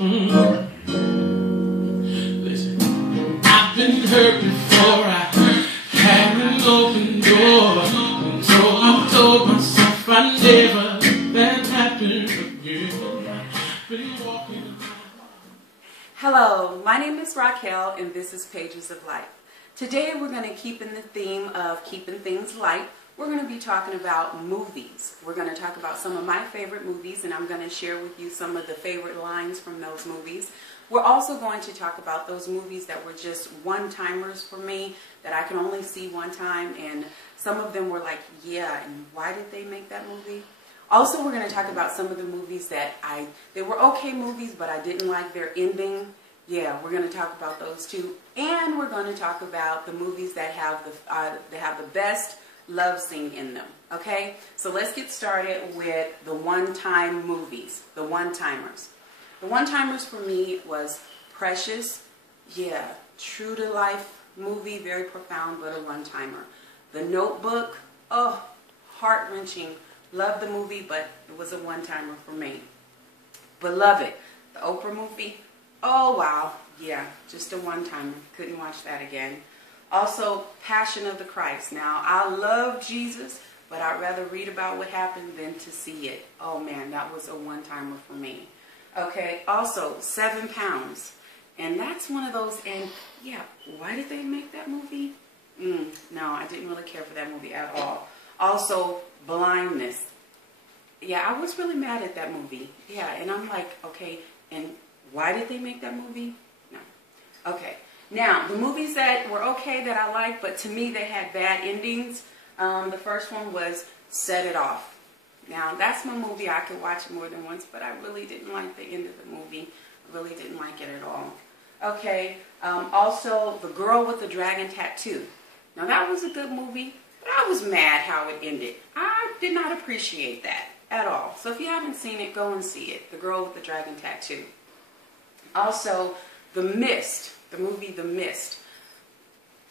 Listen, I've been hurt before. I had an open door, and so I told myself I never let that happen again. Been walking around. Hello, my name is Raquel, and this is Pages of Life. Today we're going to keep in the theme of keeping things light. We're going to be talking about movies. We're going to talk about some of my favorite movies, and I'm going to share with you some of the favorite lines from those movies. We're also going to talk about those movies that were just one-timers for me, that I can only see one time, and some of them were like, yeah, and why did they make that movie? Also, we're going to talk about some of the movies that they were okay movies, but I didn't like their ending. Yeah, we're going to talk about those too. And we're going to talk about the movies that have the best love scene in them. Okay? So let's get started with the one-time movies, the one-timers. The one-timers for me was Precious. Yeah, true to life movie, very profound, but a one-timer. The Notebook. Oh, heart-wrenching. Loved the movie, but it was a one-timer for me. Beloved, the Oprah movie. Oh, wow. Yeah, just a one-timer. Couldn't watch that again. Also, Passion of the Christ. Now, I love Jesus, but I'd rather read about what happened than to see it. Oh, man, that was a one-timer for me. Okay, also, 7 Pounds. And that's one of those, and yeah, why did they make that movie? No, I didn't really care for that movie at all. Also, Blindness. Yeah, I was really mad at that movie. Yeah, and I'm like, okay, and why did they make that movie? No. Okay. Now, the movies that were okay that I liked, but to me they had bad endings. The first one was Set It Off. Now, that's my movie. I could watch it more than once, but I really didn't like the end of the movie. I really didn't like it at all. Okay. Also, The Girl with the Dragon Tattoo. Now, that was a good movie, but I was mad how it ended. I did not appreciate that at all. So if you haven't seen it, go and see it. The Girl with the Dragon Tattoo. Also, The Mist. The movie The Mist.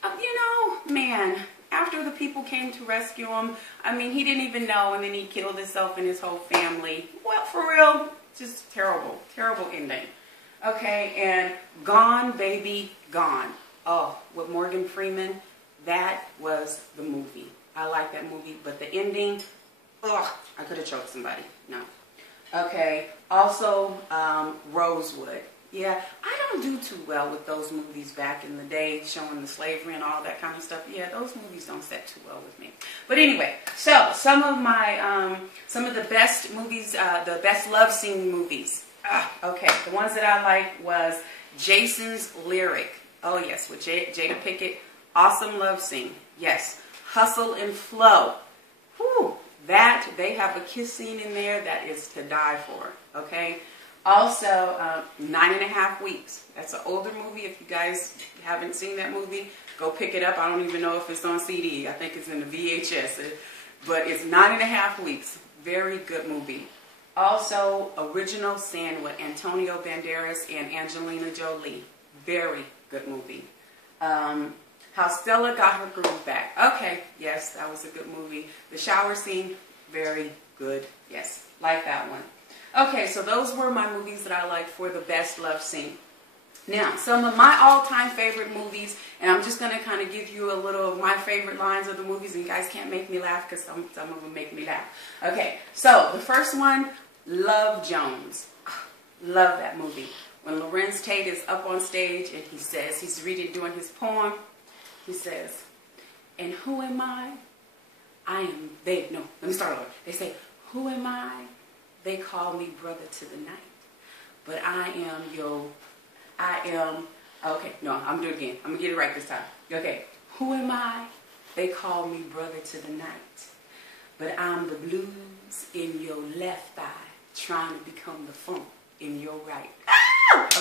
You know, man, after the people came to rescue him, I mean, he didn't even know, and then he killed himself and his whole family. Well, for real, just terrible, terrible ending. Okay, and Gone, Baby, Gone. Oh, with Morgan Freeman, that was the movie. I like that movie, but the ending, ugh, I could have choked somebody. No. Okay, also, Rosewood. Yeah, I don't do too well with those movies back in the day, showing the slavery and all that kind of stuff. Yeah, those movies don't set too well with me. But anyway, so some of the best movies, the best love scene movies. Okay, the ones that I like was Jason's Lyric. Oh yes, with Jada Pinkett. Awesome love scene. Yes, Hustle and Flow. Whew, that they have a kiss scene in there that is to die for. Okay. Also, 9½ Weeks. That's an older movie. If you guys haven't seen that movie, go pick it up. I don't even know if it's on CD. I think it's in the VHS. But it's 9½ Weeks. Very good movie. Also, Original Sin with Antonio Banderas and Angelina Jolie. Very good movie. How Stella Got Her Groove Back. Okay, yes, that was a good movie. The shower scene, very good. Yes, like that one. Okay, so those were my movies that I liked for the best love scene. Now, some of my all-time favorite movies, and I'm just going to kind of give you a little of my favorite lines of the movies, and you guys can't make me laugh because some of them make me laugh. Okay, so the first one, Love Jones. Love that movie. When Lorenz Tate is up on stage and he says, he's doing his poem, he says, and who am I? I am, no, let me start over. They say, who am I? They call me brother to the night, but okay, no, I'm doing it again. I'm going to get it right this time. Okay, who am I? They call me brother to the night, but I'm the blues in your left eye, trying to become the funk in your right.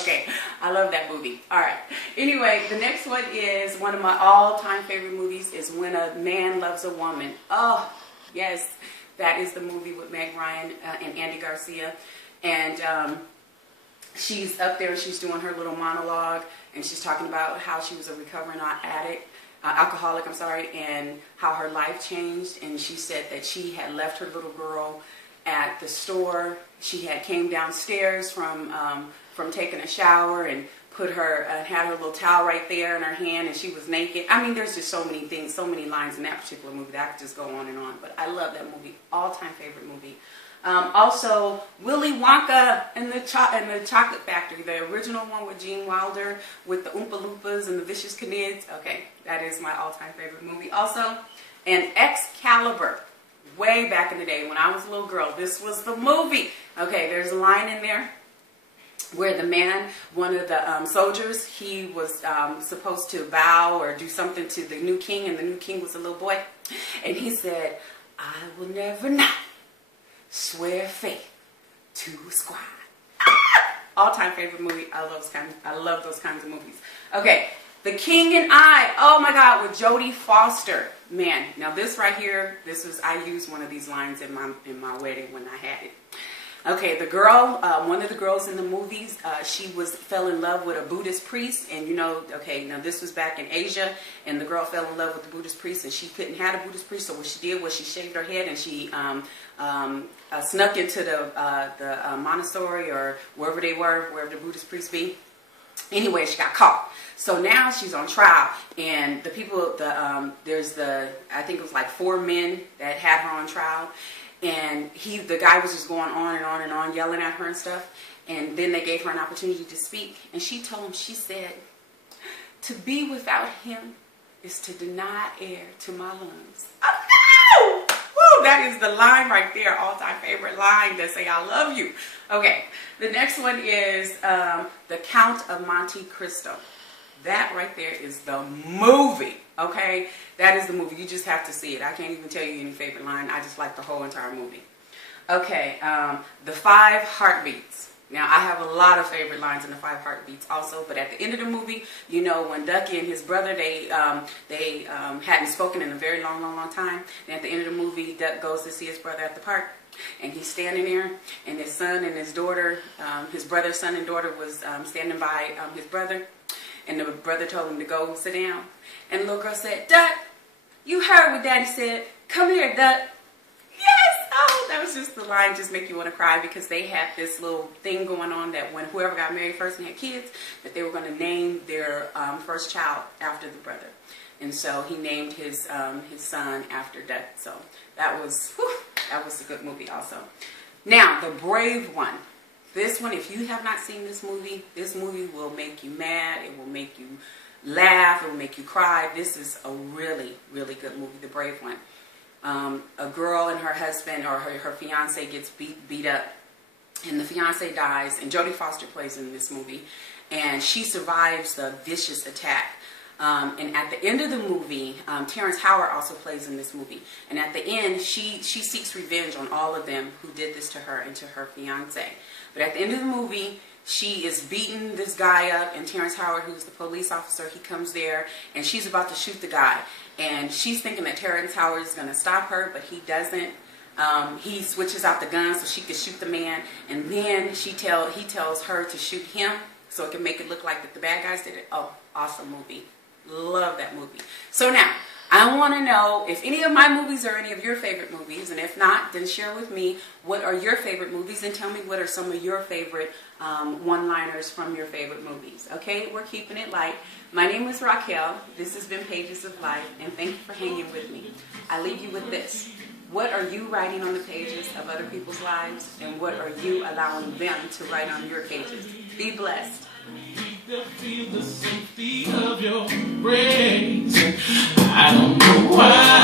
Okay, I love that movie. All right. Anyway, the next one is one of my all-time favorite movies is When a Man Loves a Woman. Oh, yes. That is the movie with Meg Ryan and Andy Garcia. And she's up there and she's doing her little monologue. And she's talking about how she was a recovering alcoholic, and how her life changed. And she said that she had left her little girl at the store. She had came downstairs from taking a shower and had her little towel right there in her hand, and she was naked. I mean, there's just so many things, so many lines in that particular movie that I could just go on and on. But I love that movie. All-time favorite movie. Also, Willy Wonka and the Chocolate Factory, the original one with Gene Wilder with the Oompa Loompas and the Vicious Knids. Okay, that is my all-time favorite movie. Also, and Excalibur. Way back in the day when I was a little girl, this was the movie. Okay, there's a line in there where the man, one of the soldiers, he was supposed to vow or do something to the new king, and the new king was a little boy. And he said, "I will never not swear faith to a squire." All-time favorite movie. I love those kinds of movies. Okay, The King and I. Oh my God, with Jodie Foster. Man, now this right here, I used one of these lines in my wedding when I had it. Okay, the girl, one of the girls in the movies, she fell in love with a Buddhist priest, and you know, okay, now this was back in Asia, and the girl fell in love with the Buddhist priest, and she couldn't have a Buddhist priest, so what she did was she shaved her head, and she snuck into the monastery or wherever they were, wherever the Buddhist priests be. Anyway, she got caught. So now she's on trial, and the people, I think it was like 4 men that had her on trial. And the guy was just going on and on and on, yelling at her and stuff. And then they gave her an opportunity to speak. And she told him, she said, "To be without him is to deny air to my lungs." Oh, no! Woo, that is the line right there, all-time favorite line that say, "I love you." Okay, the next one is The Count of Monte Cristo. That right there is the movie, okay? That is the movie. You just have to see it. I can't even tell you any favorite line. I just like the whole entire movie. Okay, The 5 Heartbeats. Now, I have a lot of favorite lines in The 5 Heartbeats also, but at the end of the movie, you know, when Ducky and his brother, they hadn't spoken in a very long time. And at the end of the movie, Duck goes to see his brother at the park, and he's standing there, and his son and his daughter, his brother's son and daughter was standing by his brother. And the brother told him to go sit down. And the little girl said, "Duck, you heard what Daddy said. Come here, Duck." Yes! Oh, that was just the line just make you want to cry, because they had this little thing going on that when whoever got married first and had kids, that they were going to name their first child after the brother. And so he named his son after Duck. So that was a good movie also. Now, The Brave One. This one, if you have not seen this movie will make you mad. It will make you laugh. It will make you cry. This is a really, really good movie, The Brave One. A girl and her husband, or her fiance, gets beat up, and the fiance dies, and Jodie Foster plays in this movie, and she survives the vicious attack. And at the end of the movie, Terrence Howard also plays in this movie. And at the end, she seeks revenge on all of them who did this to her and to her fiance. But at the end of the movie, she is beating this guy up, and Terrence Howard, who's the police officer, he comes there, and she's about to shoot the guy. And she's thinking that Terrence Howard is going to stop her, but he doesn't. He switches out the gun so she can shoot the man, and then he tells her to shoot him so it can make it look like that the bad guys did it. Oh, awesome movie. Love that movie. So now, I want to know if any of my movies are any of your favorite movies, and if not, then share with me what are your favorite movies, and tell me what are some of your favorite one-liners from your favorite movies. Okay, we're keeping it light. My name is Raquel. This has been Pages of Life, and thank you for hanging with me. I leave you with this. What are you writing on the pages of other people's lives, and what are you allowing them to write on your pages? Be blessed. Feel the safety of your embrace. I don't know why.